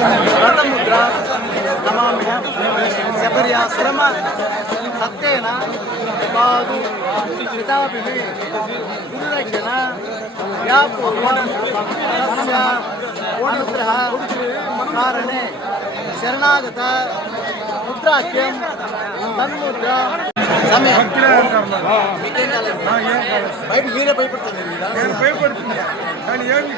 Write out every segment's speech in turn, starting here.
मुद्रा नमाम्य शबर्या श्रम सत्येन पादु पिताभिः गुरुरक्षण व्यापूर्वं तस्य ओणुग्रः कारणे शरणागत ಮುದ್ರಾಖ್ಯಂ ತನ್ಮುದ್ರಾ ಸಮಯ ಬಯಟ ನೀನೇ ಭಯಪಡ್ತಾನೆ ಭಯಪಡ್ತೀನಿ ನಾನು ಹೇಳಿ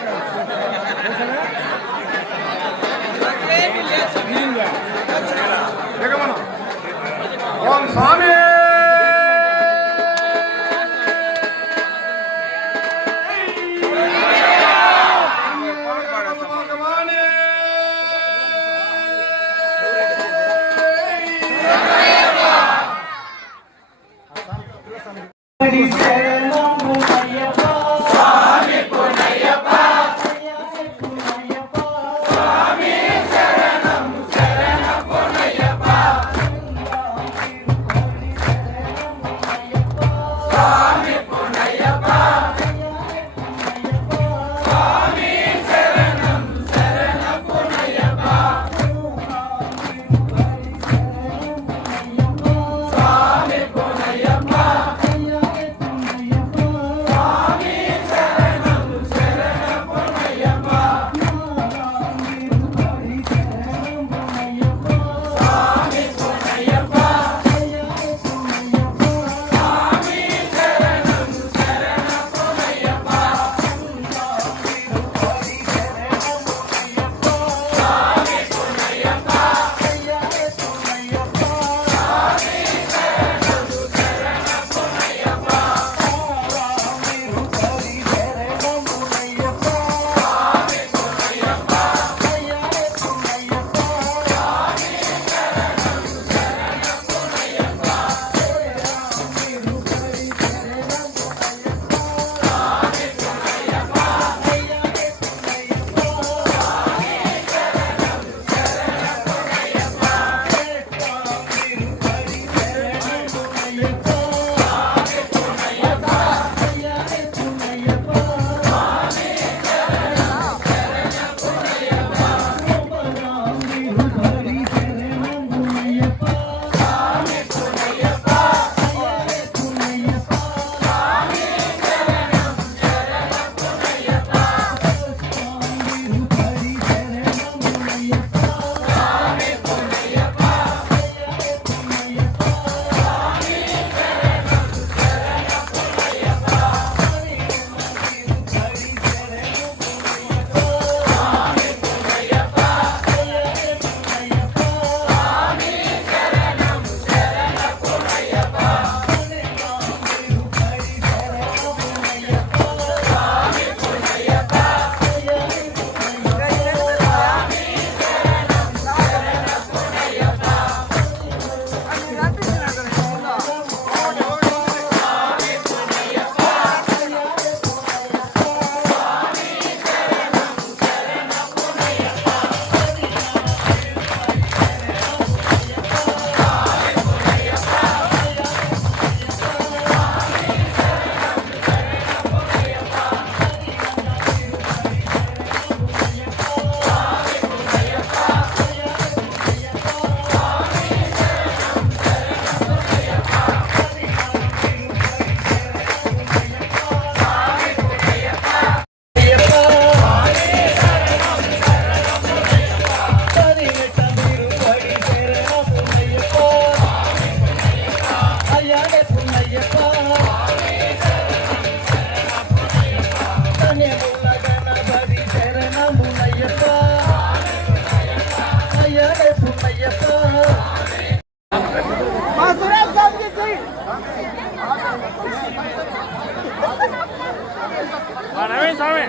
నవీన్ స్వామి.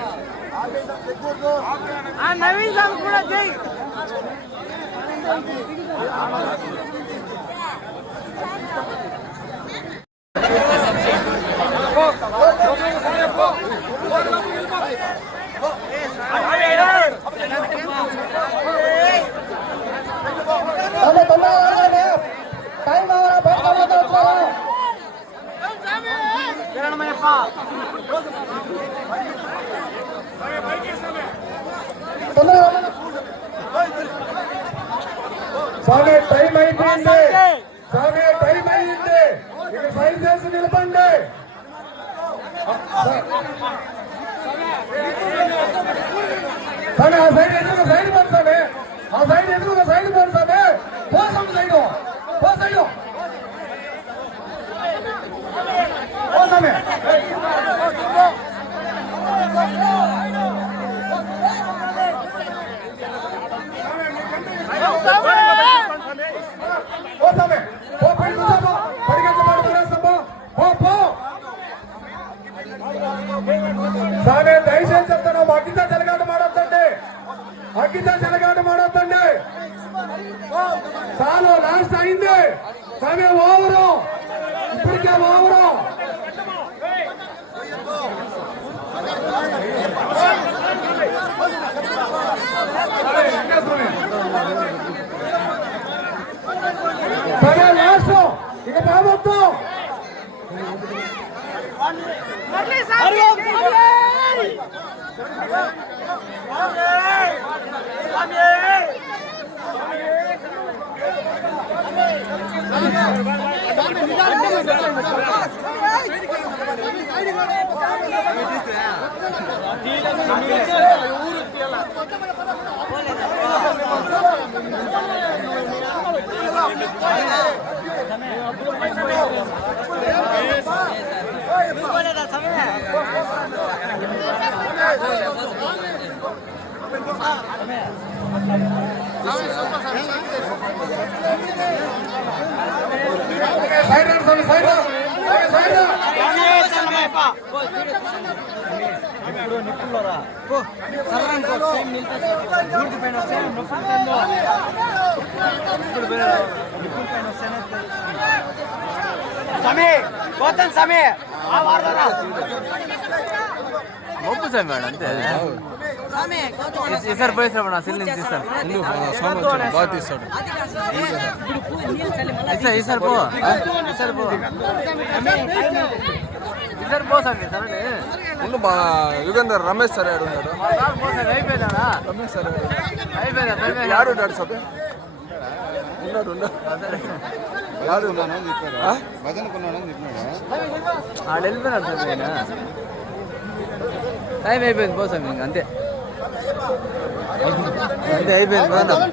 ఆ నవీన్ స్వామి కూడా చేయి శరణమయ్యప్ప తొందరగా రావాలి. స్వామి టైం అయిపోయింది స్వామి టైం అయింది ఇక సైన్ చేసి నిలబండి కానీ ఆ సైడ్ ఎదురుగా సైడ్ పడుతుంది ఆ సైడ్ ఎదురుగా సైడ్ పడుతుంది పోసం సైడ్ పో సైడ్ పోసామే పోసామే పో పడి కూర్చోపో పో పో సామే దయచేసి చెప్తాను అగ్గిత జలగాట మాడొద్దండి. అగ్గిత జలగాట మాడొద్దండి. చాలు లాస్ట్ అయింది. సామే ఓవరు. ఇప్పటికే ఓవరు సరే లాస్ట్ ఇక బాబొద్దు మళ్ళీ సామి సైడ్ రండి స్వామి, సైడ్ రా. సైడ్ రా. ఇప్పుడు నిప్పుల్లో రా పో సేమ్ నిలిపేసి పైన సేమ్ నొప్పి ఇప్పుడు నిప్పుల పైన వస్తేనే ಸ್ವಾಮಿ ಗೋತನ್ ಸ್ವಾಮಿ. ಒಬ್ಬ ಸ್ವಾಮಿ ಸರ್ ಅಂತೆ. ಹೆಸರು ಬಯಸ್ರವಣ ಸಿಲ್ಲಿ ಸರ್ ಬಾತಿ ಸರ್ ಹೆಸರು ಹೆಸರು ಬೋ ಹೆಸರು ಬೋ ಹೆಸರು ಬೋ ಸ್ವಾಮಿ ಇನ್ನು ಯುಗಂಧರ್ ರಮೇಶ್ ಸರ್ ಯಾರು? ರಮೇಶ್ ಸರ್ ಯಾರು? ಯಾರು ಸಭೆ పో సార్ అయిపోయిందా రమేష్ సార్ అయిపోయిందా అయిపోయిందా ఆడు ఉన్నాడు సభ ఉన్నాడు ఉన్నాడు ఆడు ఉన్నాను చెప్పారు ఆడ వెళ్ళిపోయినాడు సార్ ఆయన టైం అయిపోయింది పో సార్ ఇంక అంతే అంతే అయిపోయింది పోదాం